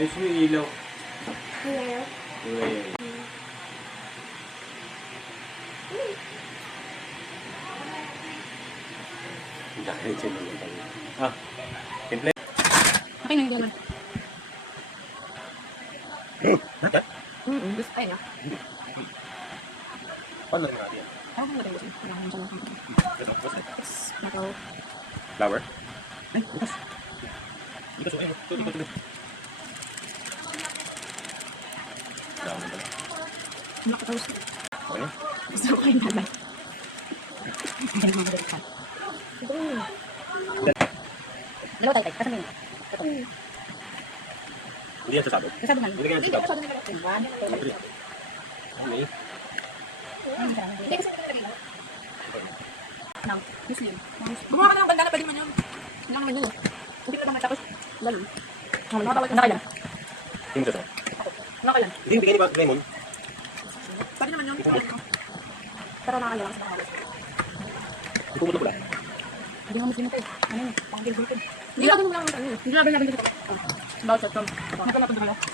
Ayos mo yung ilaw. Hello. Uy. Dahil siya naman tayo. Ah, simple. Okay na yung gano'n. Nata? Gusto tayo na. Paano nga yan? Ako kung maganda gusto. Wala akong dyan. Ito, what's that? Nakaw. Flower? Ay, bukas. Bukas, ayun. Ito. Dami pala. Nakatoast. Ano? Gusto ko kayo nalay. Dalawa tayo tayo. Kasama yun. Ito. Hindi yan sa sabog. Kasama nga. Hindi yan sa sabog. Hindi. Okay. Hindi kasi nalagay. Nang, Muslim. Gumawa ka na ng bandana, pwede man yun. Hindi naman yun. Hindi pa naman tapos. Ganun. Nakatawag ka na kaya. Hindi mo sa sabog. Nakakailan. Hindi yung bigay ni Raymond. Pwede naman yun. Pero nakakailan sa mga. Hindi pumunta pala. Hindi nga Muslim ito eh. Ano yun? Pang-gilgulpin. Hindi lang lang ano. Hindi lang lang dito. Bawat sa tom. Hindi pa natin